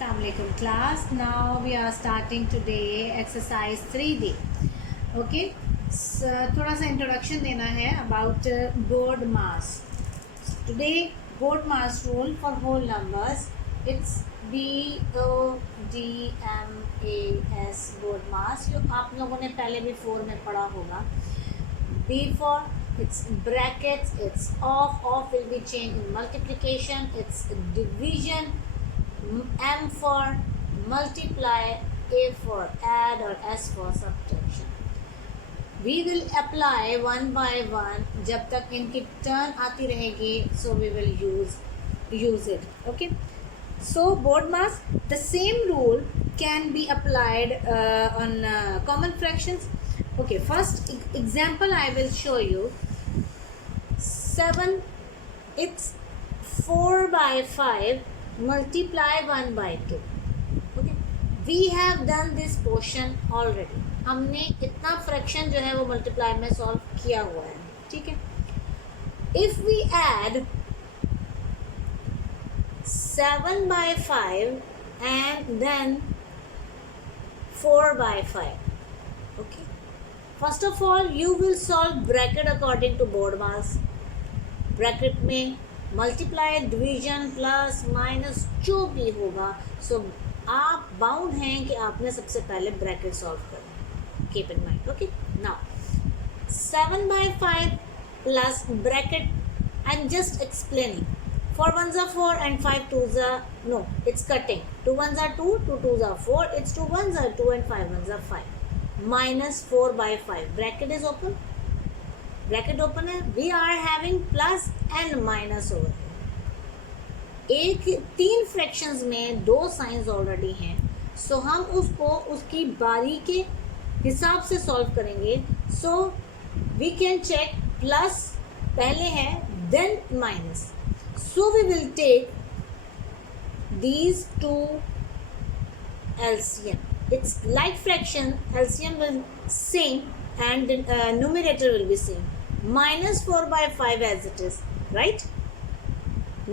Assalamualaikum class. Now we are starting today exercise 3D. Okay. थोड़ा सा introduction देना है about board mass. Today board mass rule for whole numbers. It's BODMAS board mass. जो आप लोगों ने पहले भी 4 में पढ़ा होगा. B for it's brackets. It's off will be changed in multiplication. It's division. M for multiply, A for add or S for subtraction. We will apply one by one जब तक इनकी टर्न आती रहेगी, so we will use it. Okay. So board mass, the same rule can be applied on common fractions. Okay. First example I will show you. 7. It's 4 by 5. Multiply 1 by 2. Okay, we have done this portion already. हमने इतना fraction जो है वो multiply में solve किया हुआ है. ठीक है. If we add 7 by 5 and then 4 by 5. Okay. First of all, you will solve bracket according to board mass. Bracket में मल्टीप्लाई, डिवीजन, प्लस, माइनस जो भी होगा, सो आप बाउंड हैं कि आपने सबसे पहले ब्रैकेट सॉल्व करना. Keep in mind. Okay. Now 7 by 5 plus bracket. I am just explaining. 4 1s are 4 and 5 2s are no, it's cutting. 2 1s are 2, 2 2s are 4, it's 2 1s are 2 and 5 1s are 5. Minus 4 by 5. Bracket is open. Bracket open है. We are having plus and minus over है. 3 fractions में 2 science already हैं, सो हम उसको उसकी बारी के हिसाब से सॉल्व करेंगे. So we can check plus पहले है then minus. So we will take these 2 LCM. It's like fraction. LCM will same and numerator will be same. Minus 4 by 5 as it is, right?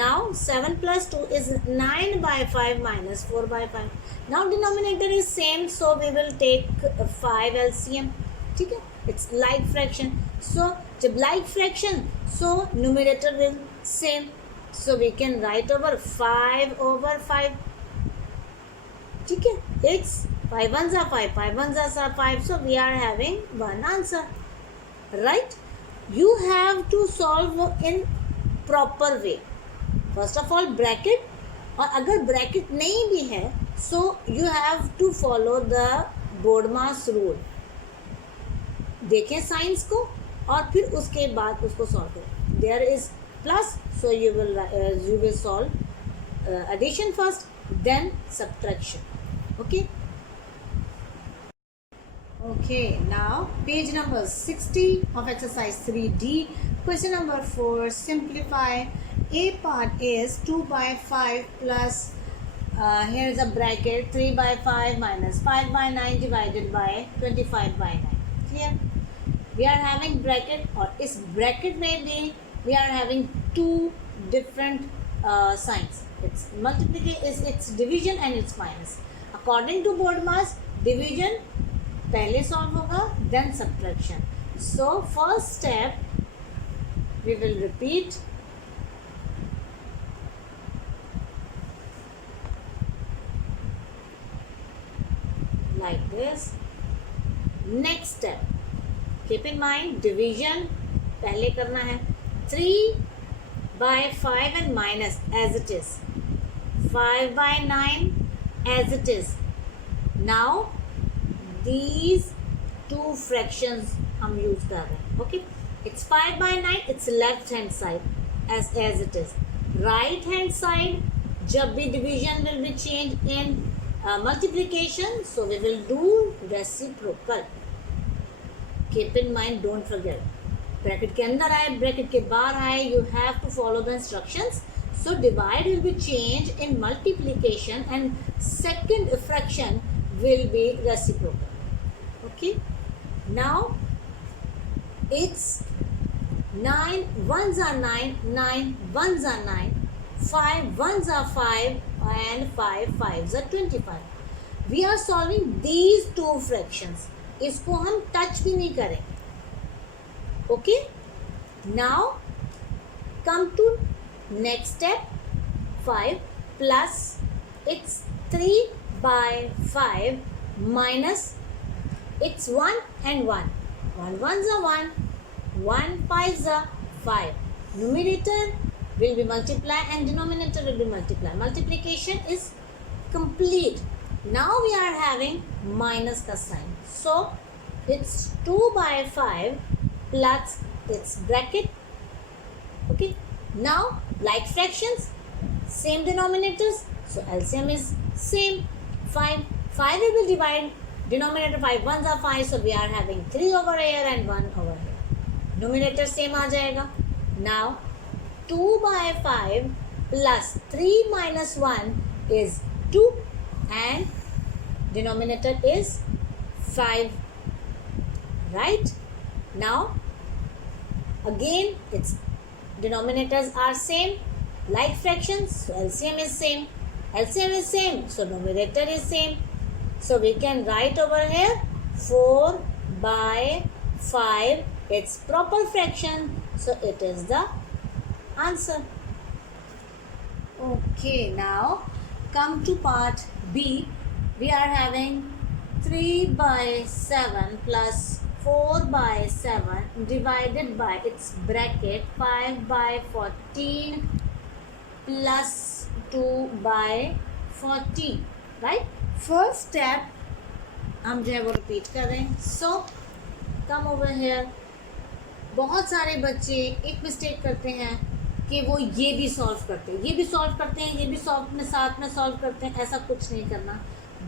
Now 7 plus 2 is 9 by 5 minus 4 by 5. Now denominator is same, so we will take 5 LCM. ठीक है. It's like fraction. So जब like fraction, so numerator will same. So we can write over 5 over 5. ठीक है. It's 5 1s are 5, 5 1s are 5. So we are having one answer, right? You have to solve in proper way. First of all bracket, और अगर bracket नहीं भी है, so you have to follow the board mass rule. देखें science को और फिर उसके बाद उसको सॉल्व करें. There is plus, so you will solve addition first, then subtraction. Okay. Okay, now page number 60 of exercise 3D. Question number 4. Simplify. A part is 2 by 5 plus here is a bracket 3 by 5 minus 5 by 9 divided by 25 by 9. Clear? We are having bracket, और इस bracket में भी we are having 2 different signs. It's multiplication, it's division and it's minus. According to board mass, division पहले solve होगा, then subtraction. So first step we will repeat. Like this. Next step, keep in mind division पहले करना है. 3 by 5 and minus as it is. 5 by 9 as it is. Now these 2 fractions हम use कर रहे हैं. Okay. It's 5 by 9. It's left hand side as it is. Right hand side जब भी division will be changed in multiplication, so we will do reciprocal. Keep in mind, don't forget. Bracket के अंदर आए, bracket के बाहर आए, you have to follow the instructions. So divide will be changed in multiplication and second fraction will be reciprocal. Okay. Now it's 9 1s are 9, 9 1s are 9, 5 1s are 5 and 5 5s are 25. We are solving these two fractions. इसको हम touch भी नहीं करें. Okay? Now come to next step. 5 plus it's 3 by 5 minus it's 1 and 1. 1 ones are 1. 1 5s are 5. Numerator will be multiply and denominator will be multiply. Multiplication is complete. Now we are having minus का sign. So it's 2 by 5 plus its bracket. Okay. Now like fractions, same denominators. So LCM is same. 5. 5 we will divide. Denominator 5 ones are 5. So we are having 3 over here and 1 over here. Numerator same आ जाएगा. Now 2 by 5 plus 3 minus 1 is 2 and denominator is 5. Right? Now again its denominators are same. Like fractions, so LCM is same. LCM is same, so numerator is same. So we can write over here 4 by 5. It's proper fraction, so it is the answer. Okay, now come to part B. We are having 3 by 7 plus 4 by 7 divided by its bracket 5 by 14 plus 2 by 40. Right? First step हम जो है वो repeat कर रहे हैं. So come over here. बहुत सारे बच्चे एक मिस्टेक करते हैं कि वो ये भी सॉल्व करते हैं, ये भी सॉल्व करते हैं, ये भी सॉल्व में साथ में सॉल्व करते हैं. ऐसा कुछ नहीं करना.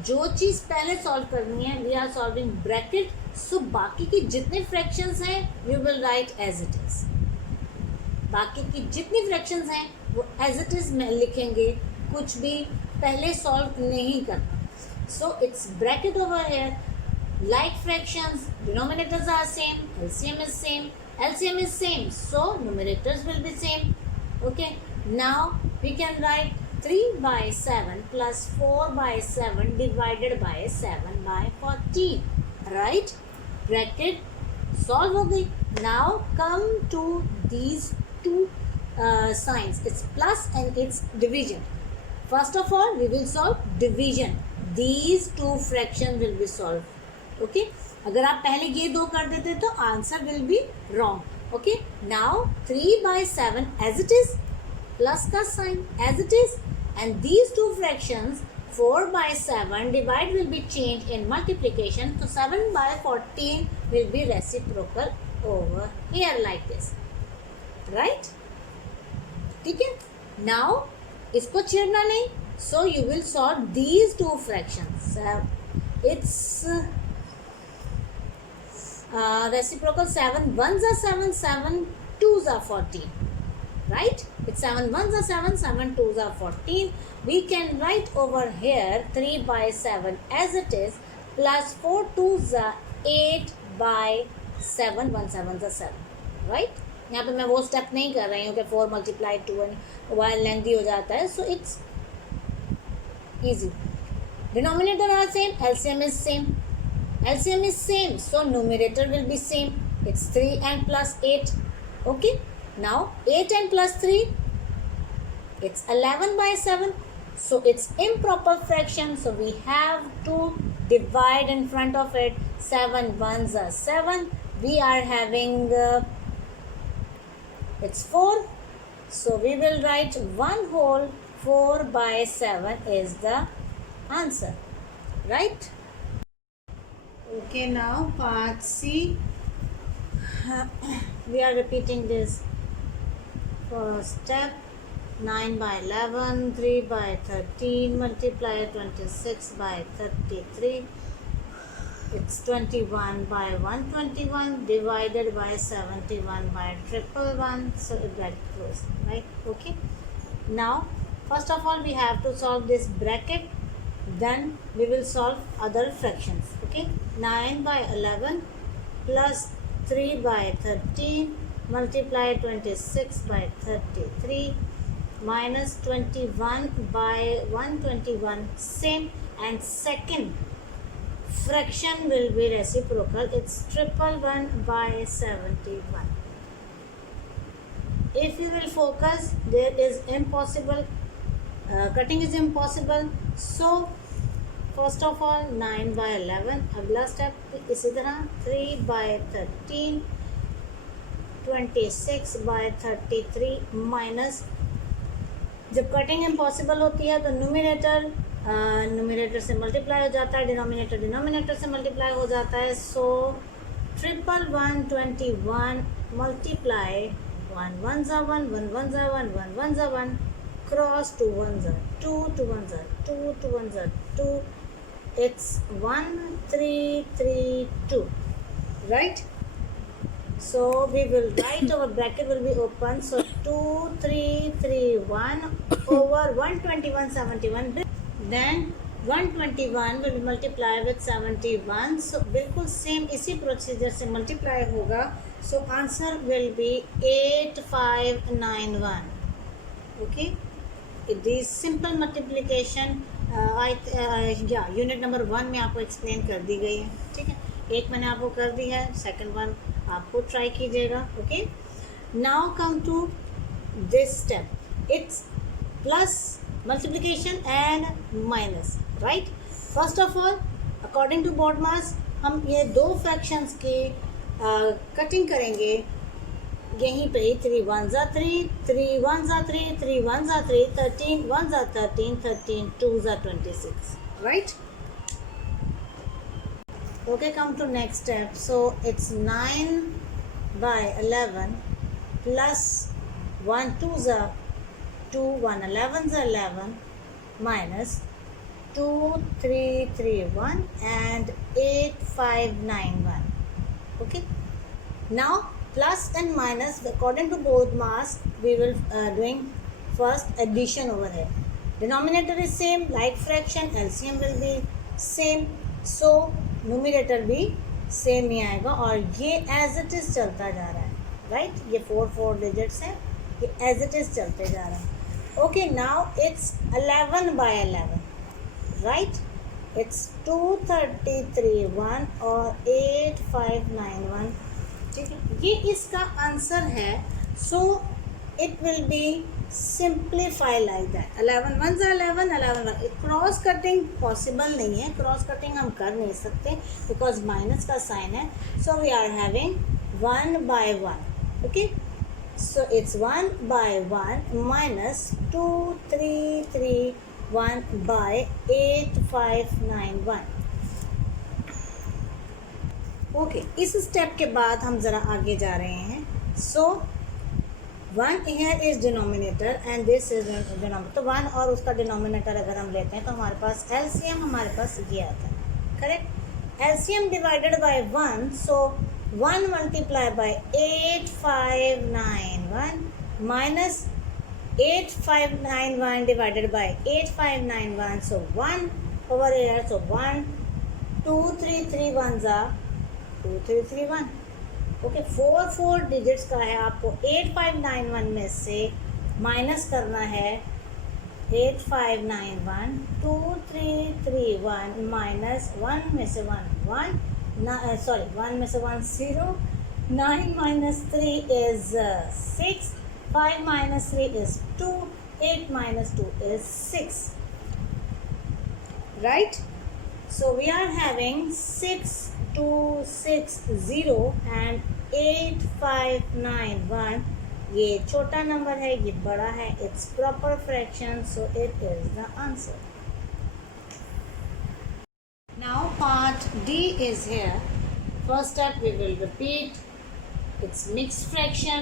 जो चीज़ पहले सॉल्व करनी है, we are solving bracket. So बाकी की जितने फ्रैक्शंस हैं you will write as it is. बाकी की जितनी फ्रैक्शंस हैं वो एज इट इज में लिखेंगे. कुछ भी पहले सॉल्व नहीं करना. So it's bracket over here. Like fractions, denominators are same, LCM is same, LCM is same, so numerators will be same. Okay, now we can write 3 by 7 plus 4 by 7 divided by 7 by 14. Right? Bracket solve हो गई. Now come to these two signs. It's plus and it's division. First of all, we will solve division. These two fractions will be solved. Okay अगर आप पहले ये दो कर देते तो answer will be wrong. Okay now 3 by 7 as it is plus का sign as it is and these two fractions 4 by 7 divide will be change in multiplication. तो 7 by 14 will be reciprocal over here like this. Right? ठीक है. Now इसको छेड़ना नहीं. So you will solve these two fractions. It's reciprocal. 7 1s are 7, 7 2s are 14. Right? It's 7 1s are 7, 7 2s are 14. We can write over here 3 by 7 as it is plus 4 2s are 8 by 7, 1 7s are 7. Right? यहाँ पे मैं वो step नहीं कर रही हूँ कि 4 multiply 2 and while lengthy हो जाता है. So it's easy. Denominator are same, LCM is same. LCM is same, so numerator will be same. It's 3 and plus 8. Okay. Now 8 and plus 3, it's 11 by 7. So it's improper fraction. So we have to divide in front of it. 7 ones are 7. We are having it's 4. So we will write 1 whole 4 by 7 is the answer. Right? Okay, now part C. We are repeating this first step. 9 by 11, 3 by 13, multiply 26 by 33. It's 21 by 121 divided by 71 by 111. So it got close, right? Okay. Now, first of all, we have to solve this bracket. Then we will solve other fractions. Okay, 9 by 11 plus 3 by 13 multiply 26 by 33. minus 21 by 121 same, and second fraction will be reciprocal. It's 111 by 71. If you will focus, there is impossible, cutting is impossible. So first of all 9 by 11, अगला step इसी तरह 3 by 13, 26 by 33 minus, जब cutting impossible होती है तो numerator से multiply हो जाता है, डिनोमिनेटर से मल्टीप्लाई हो जाता है. सो 111 मल्टीप्लाई 1 1 ज़ा 1 1 1 ज़ा 1 1 1 ज़ा 1 क्रॉस 2 1 ज़ा 2 2 1 ज़ा 2 2 1 ज़ा 2. It's 1 3 3 2, right? So we will write, our bracket will be open. So 2 3 3 1 over 121 71. Then 121 will multiply with 71. So बिल्कुल सेम इसी प्रोसीजर से मल्टीप्लाई होगा. So answer will be 8591. Okay, it is simple multiplication. Unit number 1 में आपको explain कर दी गई है. ठीक है, एक मैंने आपको कर दी है, सेकंड वन आपको ट्राई कीजिएगा. Okay, now come to this step. It's plus multiplication and minus, right. First of all according to BODMAS हम ये दो फ्रैक्शंस की कटिंग करेंगे यहीं पे ही. 3 1 ज़ा 3 3 1 ज़ा 3 3 1 ज़ा 3 13 1 ज़ा 13 13 2 ज़ा 26, right? Okay, come to next step. So it's 9 by 11 plus 1 2 ज़ा 2 1 11 ज़ा 11 minus 2 3 3 1 and 8 5 9 1. Okay, now plus and minus according to both mass we will doing first addition over here. Denominator is same, like fraction, LCM will be same, so numerator भी same ही आएगा. और ये as it is चलता जा रहा है, right? ये 4 digits है, ये as it is चलते जा रहा है. Okay, now it's 11 by 11, right? It's 233 1 और 8591. ठीक है, ये इसका आंसर है. So it will be simplify like that. 11 1 ज़ा 11 11 1. क्रॉस कटिंग पॉसिबल नहीं है, क्रॉस कटिंग हम कर नहीं सकते बिकॉज माइनस का साइन है. So we are having 1 by 1. Okay, so it's 1 by 1 minus 2 3 3 1 by 8 5 9 1. Okay, इस स्टेप के बाद हम ज़रा आगे जा रहे हैं. So 1 here is denominator and this is denominator. तो 1 और उसका डिनोमिनेटर अगर हम लेते हैं तो हमारे पास एलसीएम हमारे पास ये आता है, correct. LCM divided by 1. So 1 multiply by 8591 minus 8591 divided by 8591. So 1 over here. सो 1 2 3 3 1 ज़ा 2 3 3 1. ओके, 4 डिजिट्स का है. आपको 8591 में से माइनस करना है 8591. 2 3 3 1 माइनस 1 में से 1 1 सॉरी 1 में से 1 0. 9 minus 3 is 6. 5 minus 3 is 2. 8 minus 2 is 6, right? So we are having 6 2 6 0 and 8591. ये छोटा नंबर है, ये बड़ा है. It's proper fraction, so it is the answer. Now part D is here. First step we will repeat. It's mixed fraction.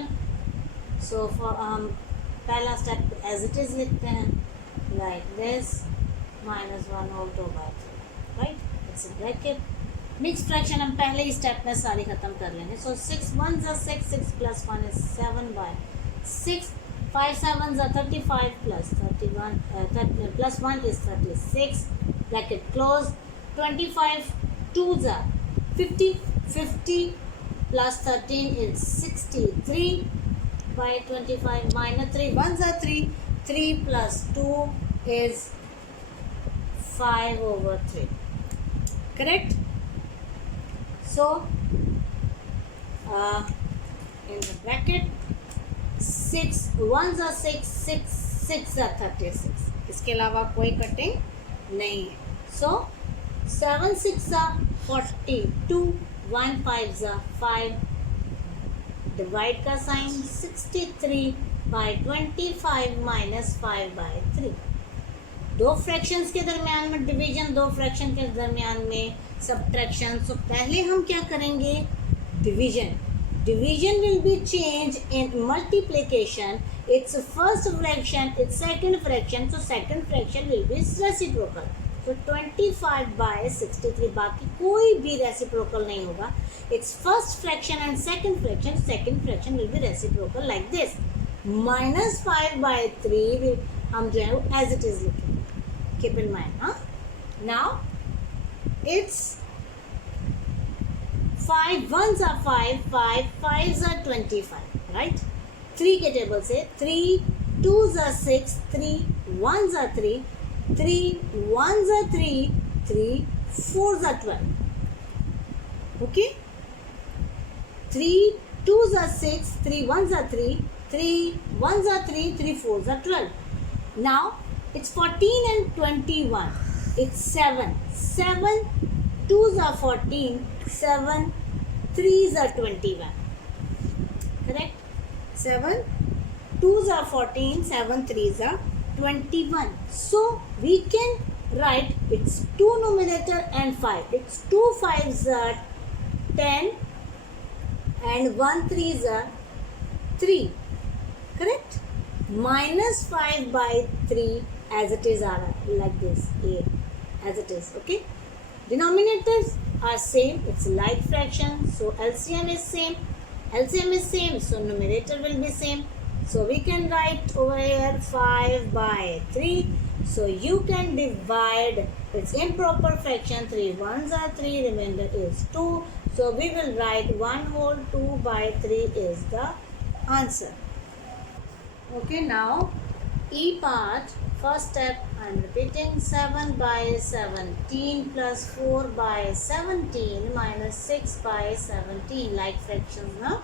So for पहला step as it is लिखते हैं like this -1 whole 2 by 3, right. It's a bracket. Mix fraction हम पहले ही step में सारी ख़त्म कर लेंगे. सो 6 1 ज़ा 6 6 प्लस 1 इज 7 by 6. 5 7 ज़ा 35 plus 31 plus 1 is 36. Bracket close. 25 2 ज़ा 50 50 प्लस 13 इज 63 by 25 minus 3 1 ज़ा 3 3 plus 2 is 5/3. Correct? So in the bracket 6 1s are 6, 6 are 36. इसके अलावा कोई कटिंग नहीं है. So 7 6 are 42, 1 5 are 5. डिवाइड का साइन 63/25 माइनस 5/3. दो फ्रैक्शंस के दरमियान में डिवीजन, दो फ्रैक्शन के दरमियान में सब्ट्रैक्शन. सो पहले हम क्या करेंगे? Division. Division will be change in multiplication. It's first fraction, it's second fraction, so second fraction will be reciprocal. तो 25/63. बाकी कोई भी रेसिप्रोकल नहीं होगा. It's first fraction and second fraction will be reciprocal like this. -5/3 हम जो है वो एज इट इज लिखेंगे. Keep in mind. हाँ, now it's 5 1s are 5, 5 5s are 25, right? 3 के टेबल से 3 2s are 6, 3 1s are 3, 3 1s are 3, 3 4s are 12. Okay? 3 2s are 6, 3 1s are 3, 3 1s are 3, 3 4s are 12. Now it's 14 and 21. It's 7. 7 2s are 14, 7 3s are 21. Correct? 7 2s are 14, 7 3s are 21. So we can write it's 2 numerator and 5. It's 2 5s are 10 and 1 3s are 3. Correct? -5/3 as it is, like this, as it is. Okay? Denominators are same. It's like fraction, so LCM is same. So numerator will be same. So we can write over here 5/3. So you can divide. It's improper fraction. 3 1s are 3. Remainder is 2. So we will write 1/2/3 is the answer. Okay, now E part. First step, I am repeating. 7/17 plus 4/17 minus 6/17. Like fractions now.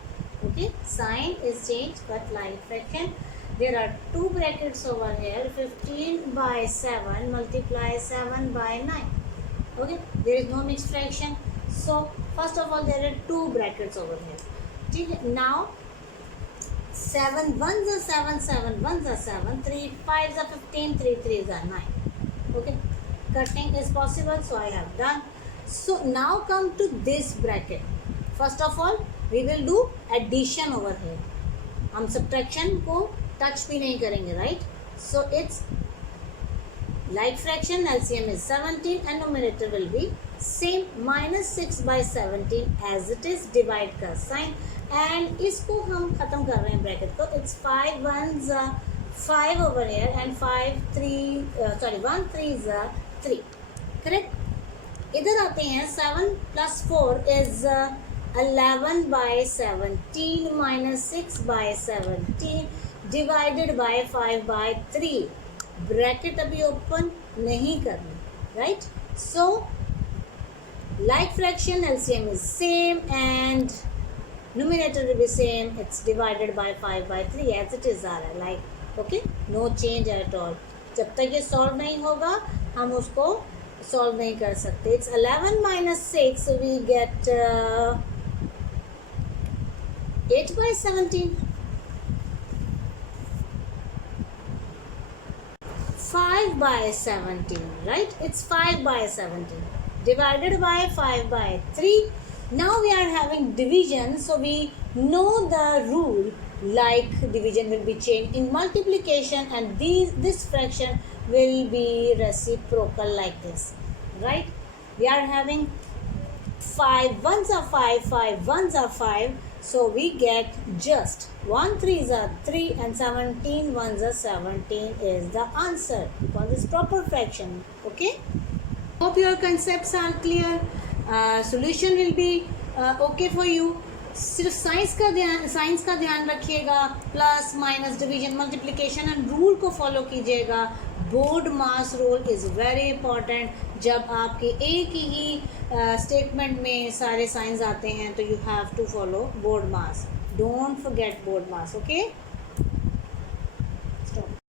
Okay, sign is changed but like fraction. There are two brackets over here. 15/7 multiply 7/9. Okay, there is no mixed fraction. So first of all there are two brackets over here. Okay, now 7 1s are 7, 7 1s are 7, 3 5s are 15, 3 3s are 9. Okay, cutting is possible, so I have done. So now come to this bracket. First of all we will do addition over here. हम subtraction को touch भी नहीं करेंगे, right? So it's like fraction. LCM is 17 and numerator will be same. -6/17 as it is. Divide का sign and इसको हम ख़त्म कर रहे हैं bracket को. It's 5 1s are 5 over here and 1 3s are 3. Correct? इधर आते हैं. 7 plus 4 is 11/17 minus 6/17 divided by 5/3. Bracket अभी ओपन नहीं करना, right? So like fraction, LCM is same and numerator will be same. It's divided by 5/3 as it is. Like, okay, no change at all. जब तक ये solve नहीं होगा हम उसको सॉल्व नहीं कर सकते. It's 11 minus 6, so we get 8/17. 5/17, right? It's 5/17 divided by 5/3. Now we are having division, so we know the rule. Like division will be changed in multiplication and this fraction will be reciprocal like this, right? We are having 5 1s are 5, 5 1s are 5. So we get just 1 3s are 3 and 17 1s are 17 is the answer for this proper fraction. Okay, hope your concepts are clear. Solution will be okay for you. सिर्फ science का ध्यान रखिएगा, plus minus division multiplication and rule को follow कीजिएगा। Board mass rule is very important. जब आपके एक ही statement में सारे साइंस आते हैं तो you have to follow BODMAS, don't forget BODMAS, okay.